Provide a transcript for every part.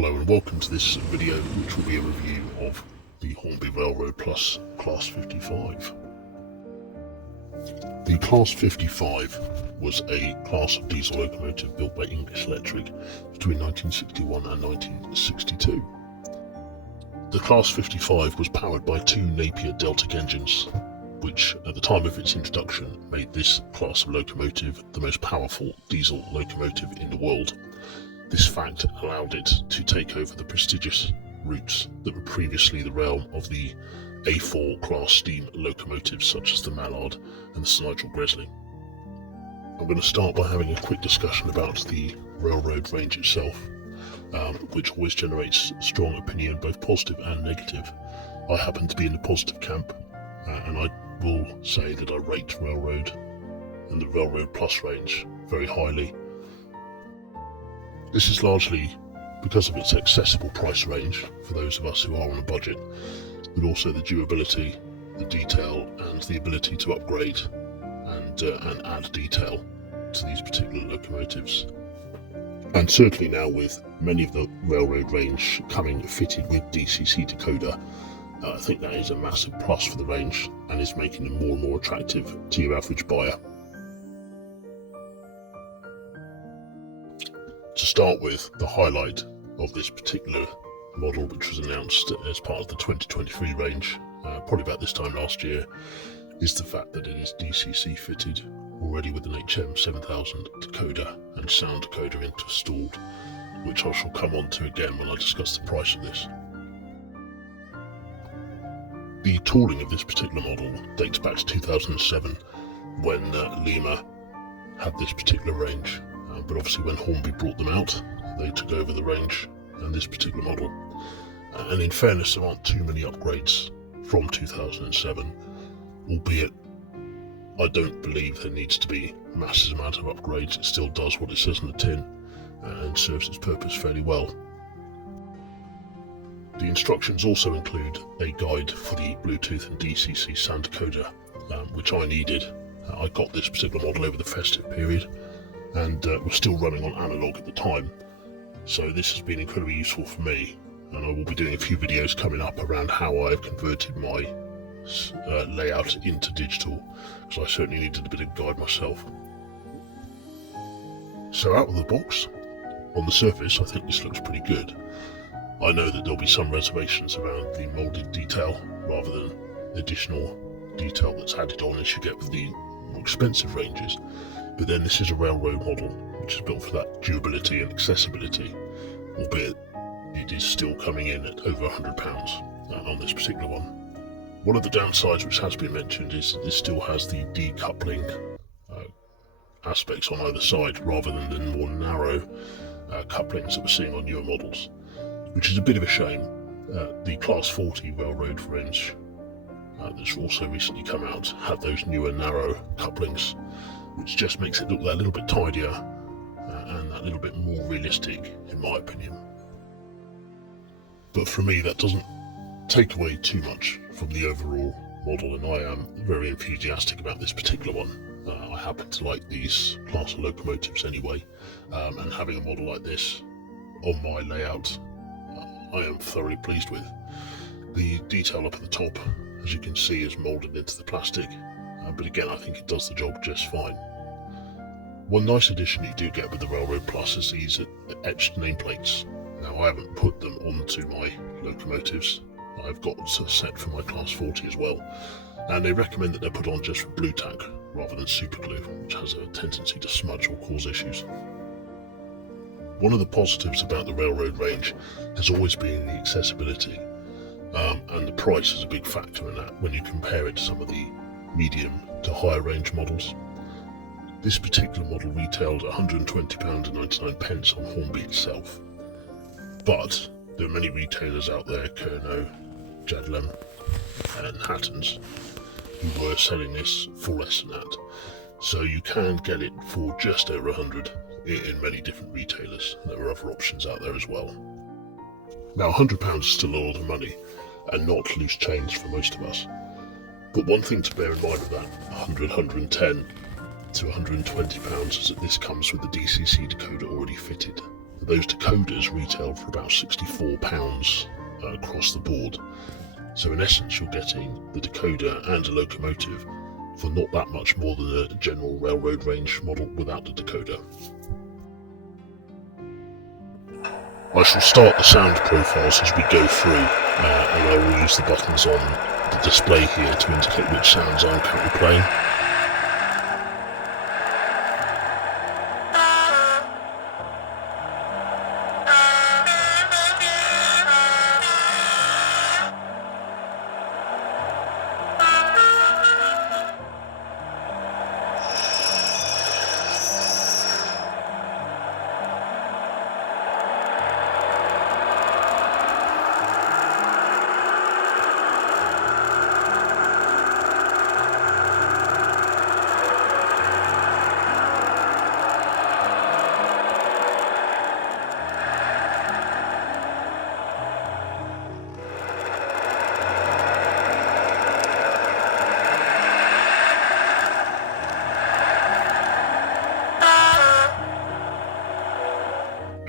Hello and welcome to this video, which will be a review of the Hornby Railroad Plus Class 55. The Class 55 was a class of diesel locomotive built by English Electric between 1961 and 1962. The Class 55 was powered by two Napier Deltic engines, which at the time of its introduction made this class of locomotive the most powerful diesel locomotive in the world. This fact allowed it to take over the prestigious routes that were previously the realm of the A4 class steam locomotives such as the Mallard and the Sir Nigel Gresley. I'm going to start by having a quick discussion about the railroad range itself, which always generates strong opinion, both positive and negative. I happen to be in the positive camp, and I will say that I rate Railroad and the Railroad Plus range very highly. This is largely because of its accessible price range for those of us who are on a budget, but also the durability, the detail, and the ability to upgrade and add detail to these particular locomotives. And certainly now with many of the Railroad range coming fitted with DCC decoder, I think that is a massive plus for the range and is making them more and more attractive to your average buyer. To start with, the highlight of this particular model, which was announced as part of the 2023 range, probably about this time last year, is the fact that it is DCC fitted already with an HM7000 decoder and sound decoder installed, which I shall come on to again when I discuss the price of this. The tooling of this particular model dates back to 2007 when Lima had this particular range. But obviously when Hornby brought them out, they took over the range and this particular model. And in fairness, there aren't too many upgrades from 2007, albeit I don't believe there needs to be a massive amount of upgrades. It still does what it says on the tin and serves its purpose fairly well. The instructions also include a guide for the Bluetooth and DCC sound decoder, which I needed. I got this particular model over the festive period, and was still running on analog at the time, so this has been incredibly useful for me, and I will be doing a few videos coming up around how I've converted my layout into digital, because I certainly needed a bit of guide myself. So out of the box, on the surface I think this looks pretty good. I know that there'll be some reservations around the moulded detail rather than additional detail that's added on as you get with the more expensive ranges. But then this is a railroad model, which is built for that durability and accessibility, albeit it is still coming in at over £100 on this particular one. One of the downsides which has been mentioned is that this still has the decoupling aspects on either side, rather than the more narrow couplings that we're seeing on newer models, which is a bit of a shame. The Class 40 railroad range that's also recently come out had those newer narrow couplings, which just makes it look that little bit tidier and that little bit more realistic, in my opinion. But for me, that doesn't take away too much from the overall model, and I am very enthusiastic about this particular one. I happen to like these class of locomotives anyway, and having a model like this on my layout, I am thoroughly pleased with. The detail up at the top, as you can see, is moulded into the plastic, but again I think it does the job just fine. One nice addition you do get with the Railroad Plus is these etched nameplates. Now I haven't put them onto my locomotives, I've got a set for my Class 40 as well, and they recommend that they're put on just with blue tack rather than super glue, which has a tendency to smudge or cause issues. One of the positives about the Railroad range has always been the accessibility, and the price is a big factor in that when you compare it to some of the medium to higher range models. This particular model retailed £120.99 on Hornby itself, but there are many retailers out there, Kerno, Jadlem and Hattons, who were selling this for less than that. So you can get it for just over 100 in many different retailers. There are other options out there as well. Now £100 is still a lot of money and not loose change for most of us. But one thing to bear in mind with that 100, 110 to £120 is that this comes with the DCC decoder already fitted. those decoders retail for about £64 across the board. So in essence, you're getting the decoder and a locomotive for not that much more than a general railroad range model without the decoder. I shall start the sound profiles as we go through, and I will use the buttons on the display here to indicate which sounds I'm currently playing.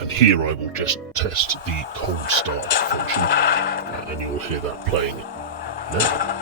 Here I will just test the cold start function, and you'll hear that playing now.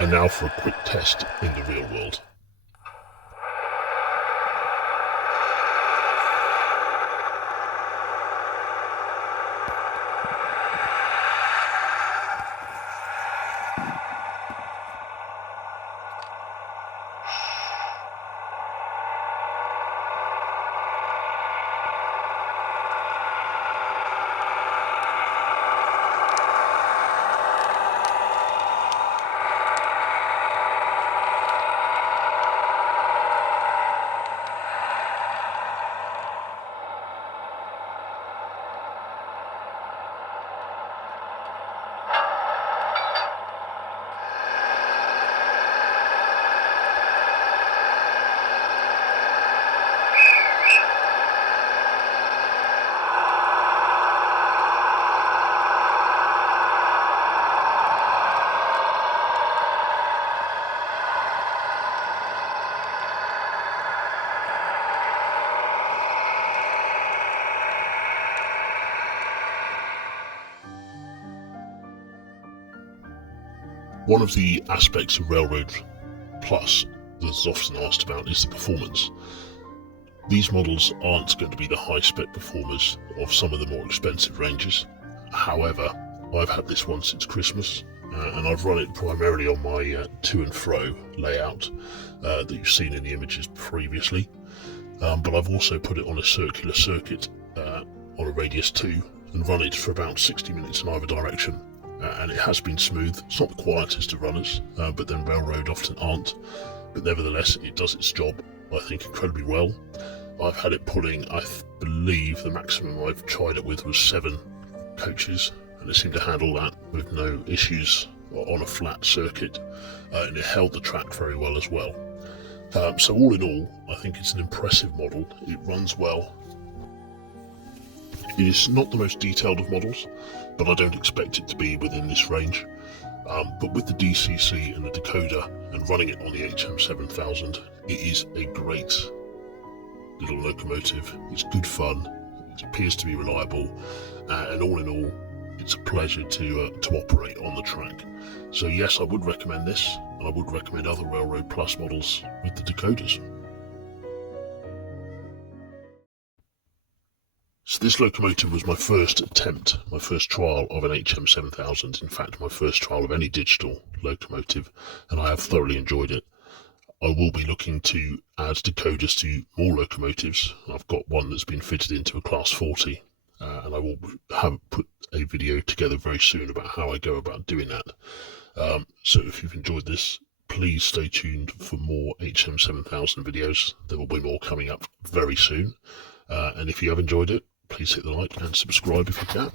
And now for a quick test in the real world. One of the aspects of Railroad Plus that's often asked about is the performance. These models aren't going to be the high-spec performers of some of the more expensive ranges. However, I've had this one since Christmas, and I've run it primarily on my to and fro layout that you've seen in the images previously. But I've also put it on a circular circuit on a radius 2 and run it for about 60 minutes in either direction. And it has been smooth. It's not the quietest of runners, but then Railroad often aren't. But nevertheless, it does its job, I think, incredibly well. I've had it pulling, I believe the maximum I've tried it with was 7 coaches, and it seemed to handle that with no issues on a flat circuit, and it held the track very well as well. So all in all, I think it's an impressive model. It runs well. It is not the most detailed of models, but I don't expect it to be within this range. But with the DCC and the decoder and running it on the HM7000, it is a great little locomotive. It's good fun, it appears to be reliable, and all in all, it's a pleasure to operate on the track. So yes, I would recommend this, and I would recommend other Railroad Plus models with the decoders. So this locomotive was my first attempt, my first trial of an HM7000, in fact my first trial of any digital locomotive, and I have thoroughly enjoyed it. I will be looking to add decoders to more locomotives. I've got one that's been fitted into a Class 40, and I will put a video together very soon about how I go about doing that. So if you've enjoyed this, please stay tuned for more HM7000 videos. There will be more coming up very soon. And if you have enjoyed it, please hit the like and subscribe if you can.